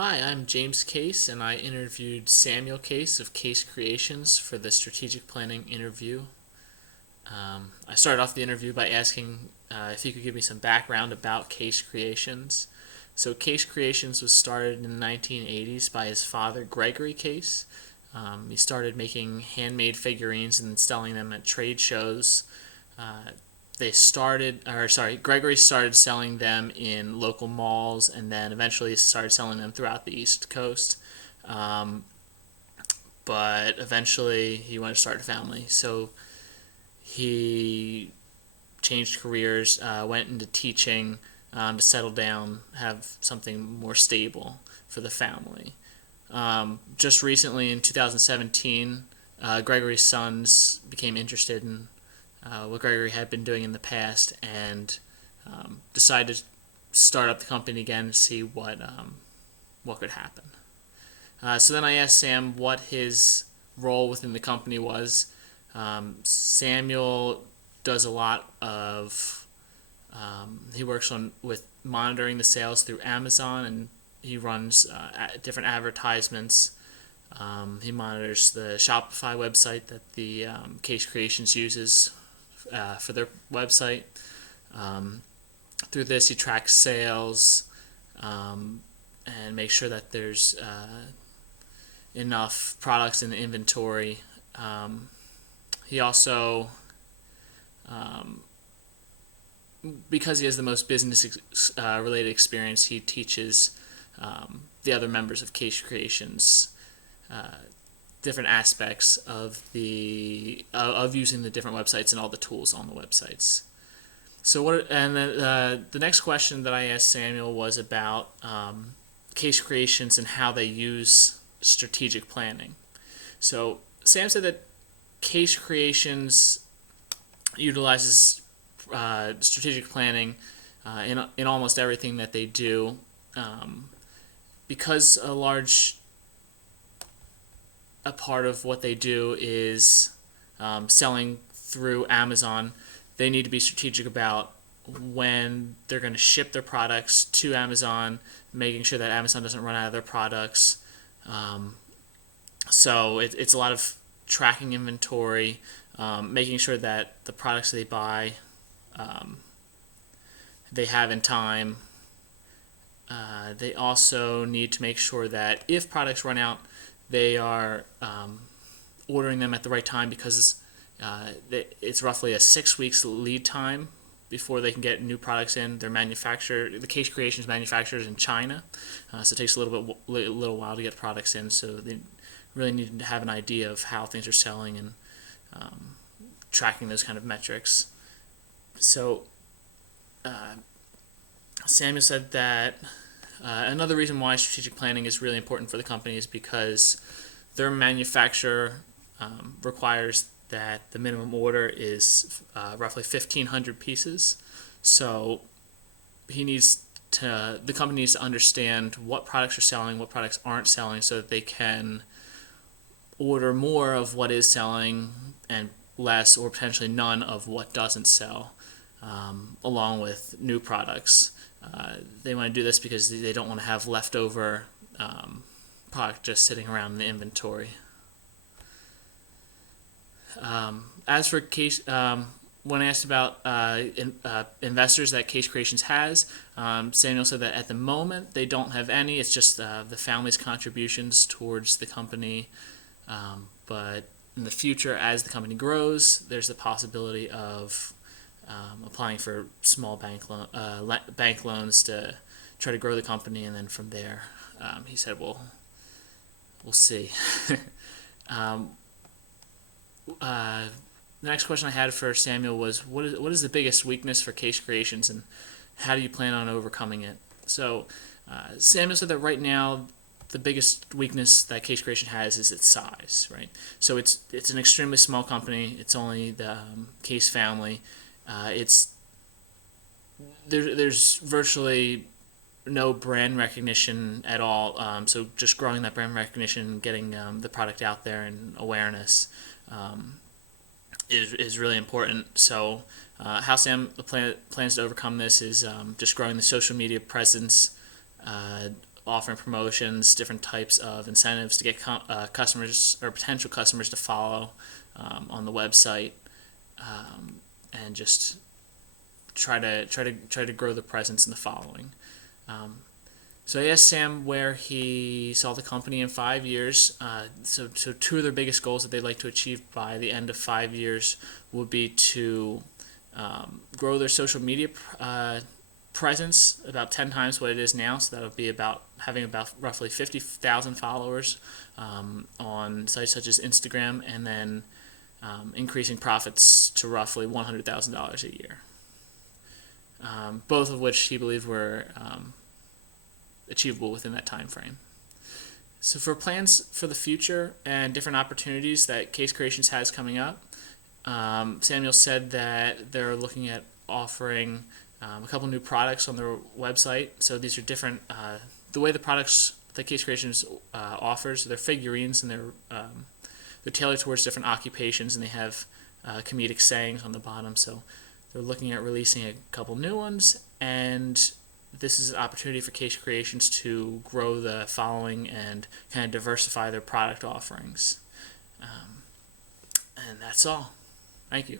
Hi, I'm James Case, and I interviewed Samuel Case of Case Creations for the strategic planning interview. I started off the interview by asking if he could give me some background about Case Creations. So, Case Creations was started in the 1980s by his father, Gregory Case. He started making handmade figurines and selling them at trade shows. Uh, Gregory started selling them in local malls and then eventually started selling them throughout the East Coast. Um, but eventually he wanted to start a family, so he changed careers, went into teaching to settle down, have something more stable for the family. Just recently in 2017, Gregory's sons became interested in what Gregory had been doing in the past and decided to start up the company again to see what could happen. So then I asked Sam what his role within the company was. Samuel does a lot of he works on with monitoring the sales through Amazon, and he runs different advertisements. He monitors the Shopify website that the Case Creations uses for their website. Um, Through this, he tracks sales and makes sure that there's enough products in the inventory. He also, um, because he has the most business related experience, he teaches the other members of Case Creations uh, different aspects of the of using the different websites and all the tools on the websites. So what? And then the next question that I asked Samuel was about Case Creations and how they use strategic planning. So Sam said that Case Creations utilizes strategic planning in almost everything that they do, um, because a part of what they do is selling through Amazon. They need to be strategic about when they're going to ship their products to Amazon, making sure that Amazon doesn't run out of their products. Um, it's a lot of tracking inventory, making sure that the products they buy um, they have in time. They also need to make sure that if products run out, they are ordering them at the right time because it's roughly a 6 weeks lead time before they can get new products in. The Case Creations manufacturers in China, so it takes a little while to get products in. So they really need to have an idea of how things are selling and um, tracking those kind of metrics. So uh, Samuel said that another reason why strategic planning is really important for the company is because their manufacturer requires that the minimum order is roughly 1,500 pieces. So the company needs to understand what products are selling, what products aren't selling, so that they can order more of what is selling and less or potentially none of what doesn't sell, along with new products. They want to do this because they don't want to have leftover product just sitting around in the inventory. As for Case, when asked about investors that Case Creations has, Samuel said that at the moment they don't have any. It's just the family's contributions towards the company. But in the future, as the company grows, there's the possibility of applying for small bank loans to try to grow the company, and then from there, he said, we'll see." um, uh, the next question I had for Samuel was, what is the biggest weakness for Case Creations, and how do you plan on overcoming it? So Samuel said that right now the biggest weakness that Case Creation has is its size, right? So it's an extremely small company. It's only the Case family. It's there's virtually no brand recognition at all. So just growing that brand recognition, getting the product out there and awareness um, is really important. So how plans to overcome this is just growing the social media presence, offering promotions, different types of incentives to get customers or potential customers to follow on the website, and just try to grow the presence and the following. So I asked Sam where he saw the company in 5 years. So two of their biggest goals that they'd like to achieve by the end of 5 years would be to grow their social media presence about 10 times what it is now. So that would be about having about roughly 50,000 followers on sites such as Instagram, and then increasing profits to roughly $100,000 a year. Both of which he believed were achievable within that time frame. So for plans for the future and different opportunities that Case Creations has coming up, Samuel said that they're looking at offering a couple new products on their website. So these are different, the way the products that Case Creations offers, they're figurines, and they're tailored towards different occupations, and they have comedic sayings on the bottom. So they're looking at releasing a couple new ones, and this is an opportunity for Case Creations to grow the following and kind of diversify their product offerings. And that's all. Thank you.